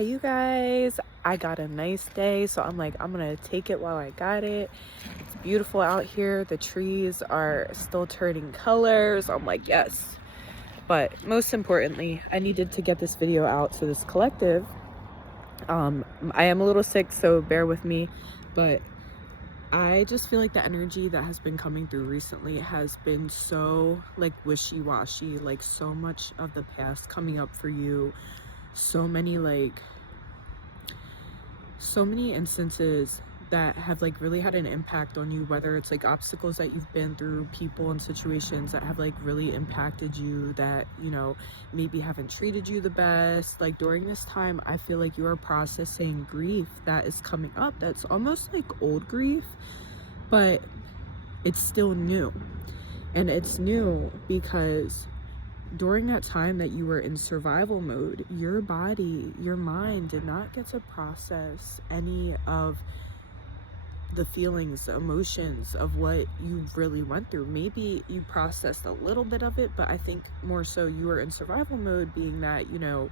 Hey, you guys, I got a nice day, so I'm like, I'm gonna take it while I got it. It's beautiful out here. The trees are still turning colors. I'm like, yes. But most importantly, I needed to get this video out to this collective. I am a little sick, so bear with me, but I just feel like the energy that has been coming through recently has been so like wishy-washy, like so much of the past coming up for you, so many so many instances that have like really had an impact on you, whether it's like obstacles that you've been through, people and situations that have like really impacted you, that maybe haven't treated you the best. Like during this time, I feel like you are processing grief that is coming up, that's almost like old grief, but it's still new. And it's new because during that time that you were in survival mode, your body, your mind did not get to process any of the feelings, the emotions of what you really went through. Maybe you processed a little bit of it, but I think more so you were in survival mode, being that, you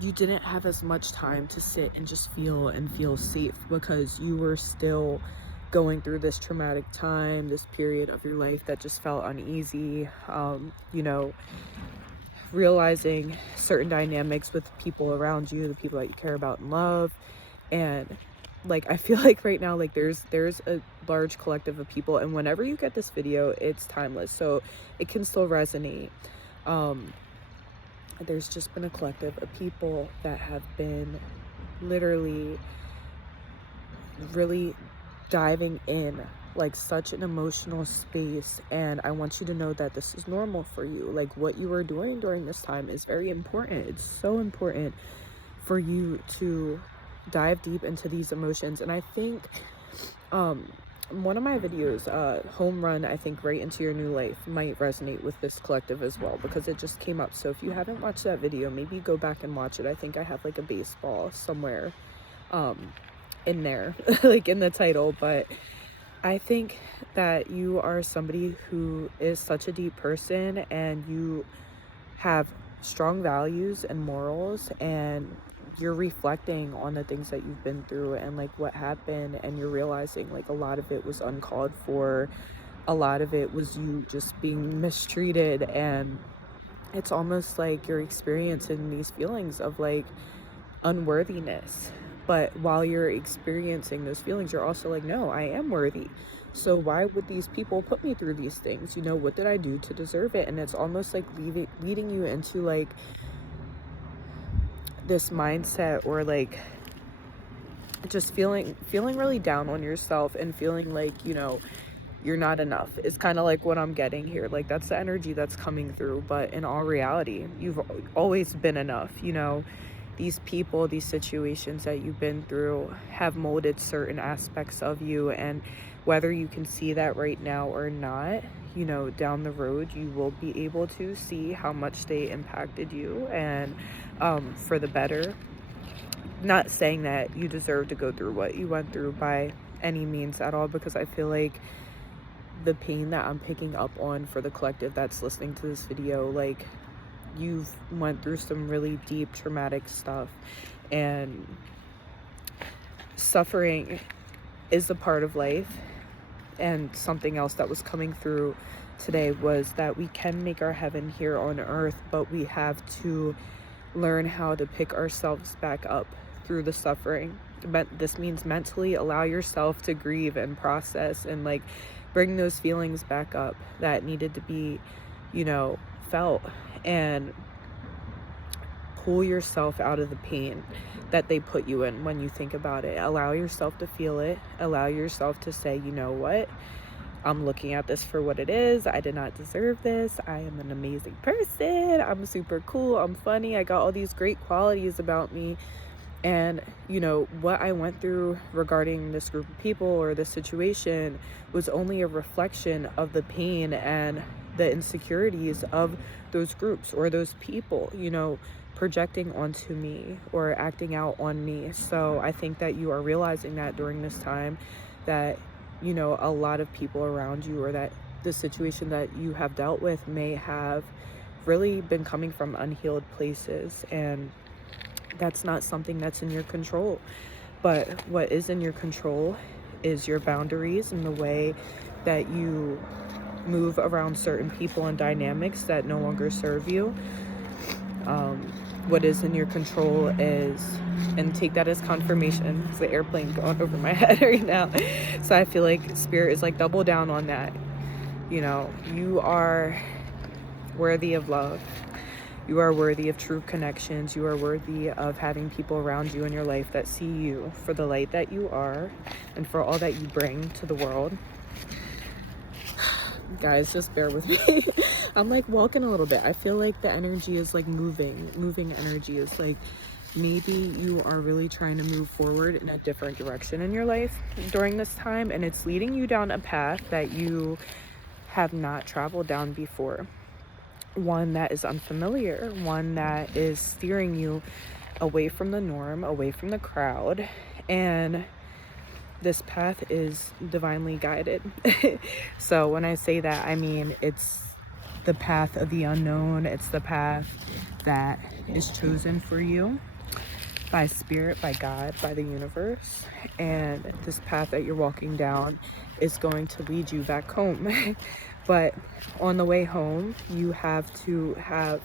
didn't have as much time to sit and just feel and feel safe because you were still going through this traumatic time, this period of your life that just felt uneasy. Realizing certain dynamics with people around you, the people that you care about and love. And like I feel like right now, like there's a large collective of people, and whenever you get this video, it's timeless, so it can still resonate. There's just been a collective of people that have been literally really diving in like such an emotional space, and I want you to know that this is normal for you. Like what you are doing during this time is very important. It's so important for you to dive deep into these emotions. And I think one of my videos, home run, I think right into your new life, might resonate with this collective as well, because it just came up. So if you haven't watched that video, maybe go back and watch it. I think I have like a baseball somewhere in there like in the title. But I think that you are somebody who is such a deep person, and you have strong values and morals, and you're reflecting on the things that you've been through and like what happened, and you're realizing like a lot of it was uncalled for, a lot of it was you just being mistreated, and it's almost like you're experiencing these feelings of like unworthiness. But while you're experiencing those feelings, you're also like, no, I am worthy. So why would these people put me through these things? What did I do to deserve it? And it's almost like leading you into like this mindset, or like just feeling really down on yourself, and feeling like, you're not enough. It's kind of like what I'm getting here. Like that's the energy that's coming through. But in all reality, you've always been enough. These people, these situations that you've been through have molded certain aspects of you, and whether you can see that right now or not, down the road you will be able to see how much they impacted you, and for the better. Not saying that you deserve to go through what you went through by any means at all, because I feel like the pain that I'm picking up on for the collective that's listening to this video, like you've went through some really deep traumatic stuff, and suffering is a part of life. And something else that was coming through today was that we can make our heaven here on earth, but we have to learn how to pick ourselves back up through the suffering. But this means mentally allow yourself to grieve and process, and like bring those feelings back up that needed to be felt, and pull yourself out of the pain that they put you in. When you think about it, allow yourself to feel it, allow yourself to say, you know what, I'm looking at this for what it is. I did not deserve this. I am an amazing person. I'm super cool. I'm funny. I got all these great qualities about me. And what I went through regarding this group of people or this situation was only a reflection of the pain and the insecurities of those groups or those people, projecting onto me or acting out on me. So I think that you are realizing that during this time, that a lot of people around you, or that the situation that you have dealt with, may have really been coming from unhealed places. And That's not something that's in your control. But what is in your control is your boundaries and the way that you move around certain people and dynamics that no longer serve you. What is in your control is, and take that as confirmation, it's the airplane going over my head right now. So I feel like spirit is like double down on that. You know, you are worthy of love. You are worthy of true connections. You are worthy of having people around you in your life that see you for the light that you are and for all that you bring to the world. Guys, just bear with me. I'm like walking a little bit. I feel like the energy is like moving energy. Is like maybe you are really trying to move forward in a different direction in your life during this time, and it's leading you down a path that you have not traveled down before. One that is unfamiliar, one that is steering you away from the norm, away from the crowd, and this path is divinely guided. So when I say that, I mean it's the path of the unknown. It's the path that is chosen for you by spirit, by God, by the universe. And this path that you're walking down is going to lead you back home. But on the way home, you have to have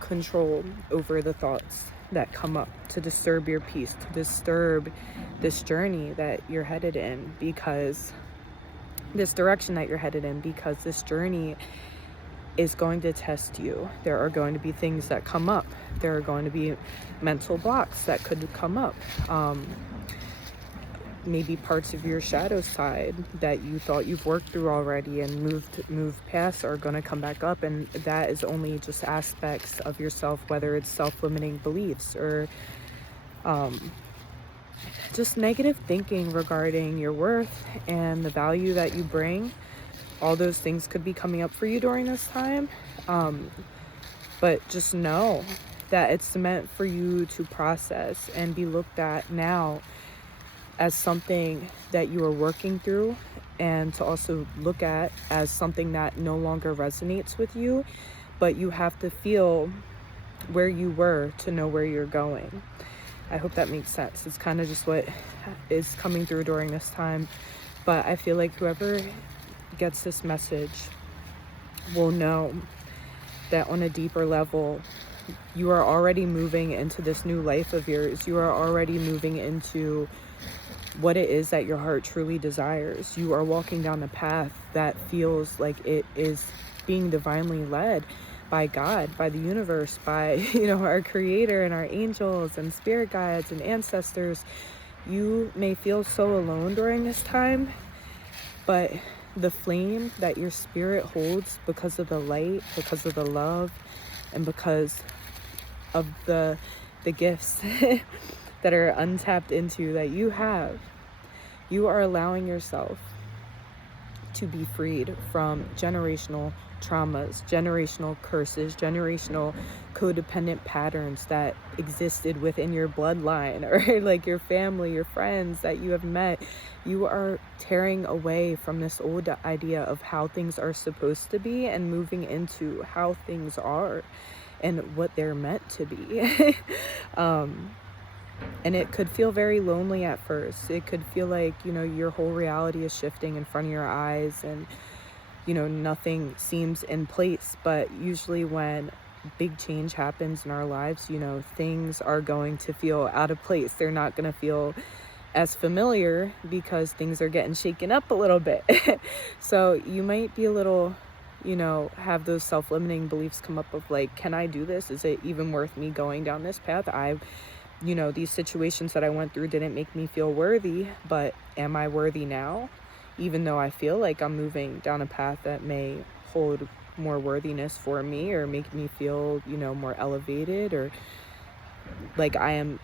control over the thoughts that come up to disturb your peace, to disturb this journey that you're headed in, because this direction that you're headed in, because this journey is going to test you. There are going to be things that come up. There are going to be mental blocks that could come up. Maybe parts of your shadow side that you thought you've worked through already and moved past are going to come back up, and that is only just aspects of yourself, whether it's self-limiting beliefs or just negative thinking regarding your worth and the value that you bring. All those things could be coming up for you during this time, but just know that it's meant for you to process and be looked at now as something that you are working through, and to also look at as something that no longer resonates with you, but you have to feel where you were to know where you're going. I hope that makes sense. It's kind of just what is coming through during this time, but I feel like whoever gets this message will know that on a deeper level, you are already moving into this new life of yours. You are already moving into what it is that your heart truly desires. You are walking down a path that feels like it is being divinely led by God, by the universe, by, you know, our creator and our angels and spirit guides and ancestors. You may feel so alone during this time, but the flame that your spirit holds, because of the light, because of the love, and because of the gifts that are untapped into that you have, you are allowing yourself to be freed from generational traumas, generational curses, generational codependent patterns that existed within your bloodline or like your family, your friends that you have met. You are tearing away from this old idea of how things are supposed to be and moving into how things are and what they're meant to be. And it could feel very lonely at first. It could feel like, you know, your whole reality is shifting in front of your eyes and, you know, nothing seems in place. But usually when big change happens in our lives, you know, things are going to feel out of place. They're not going to feel as familiar because things are getting shaken up a little bit. So you might be a little, you know, have those self-limiting beliefs come up of like, can I do this? Is it even worth me going down this path? You know, these situations that I went through didn't make me feel worthy, but am I worthy now? Even though I feel like I'm moving down a path that may hold more worthiness for me or make me feel, you know, more elevated, or like I am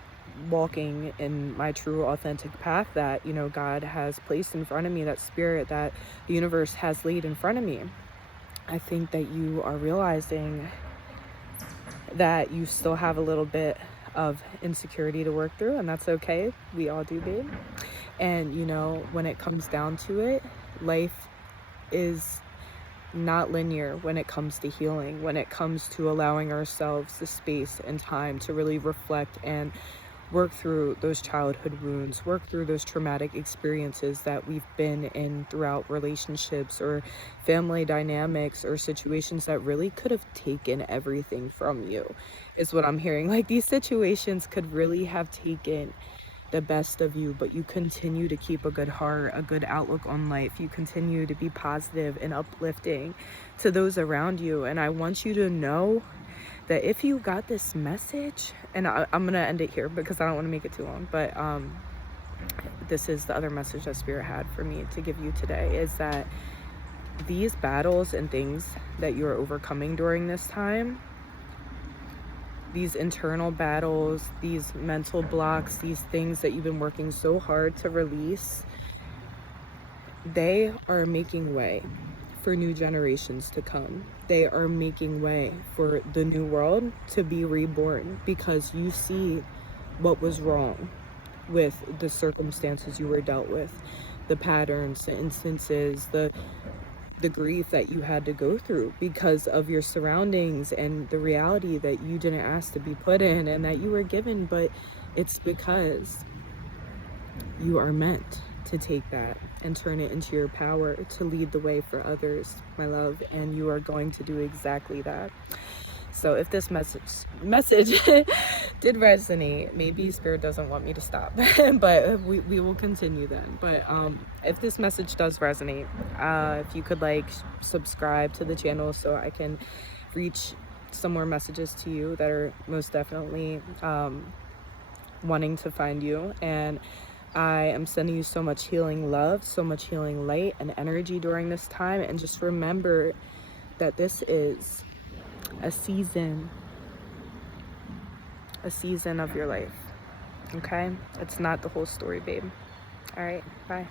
walking in my true authentic path that, you know, God has placed in front of me, that spirit that the universe has laid in front of me. I think that you are realizing that you still have a little bit of insecurity to work through, and that's okay. We all do, babe. And, you know, when it comes down to it, life is not linear when it comes to healing, when it comes to allowing ourselves the space and time to really reflect and work through those childhood wounds, work through those traumatic experiences that we've been in throughout relationships or family dynamics or situations that really could have taken everything from you, is what I'm hearing. Like, these situations could really have taken the best of you, but you continue to keep a good heart, a good outlook on life. You continue to be positive and uplifting to those around you. And I want you to know that if you got this message, and I'm gonna end it here because I don't want to make it too long, but this is the other message that Spirit had for me to give you today, is that these battles and things that you're overcoming during this time, these internal battles, these mental blocks, these things that you've been working so hard to release, they are making way for new generations to come. They are making way for the new world to be reborn, because you see what was wrong with the circumstances you were dealt with, the patterns, the instances, the grief that you had to go through because of your surroundings and the reality that you didn't ask to be put in and that you were given. But it's because you are meant to take that and turn it into your power to lead the way for others, my love, and you are going to do exactly that. So if this message did resonate, maybe Spirit doesn't want me to stop, but we will continue then. But if this message does resonate, if you could like subscribe to the channel so I can reach some more messages to you that are most definitely wanting to find you. And I am sending you so much healing love, so much healing light and energy during this time. And just remember that this is a season of your life, okay? It's not the whole story, babe. All right, bye.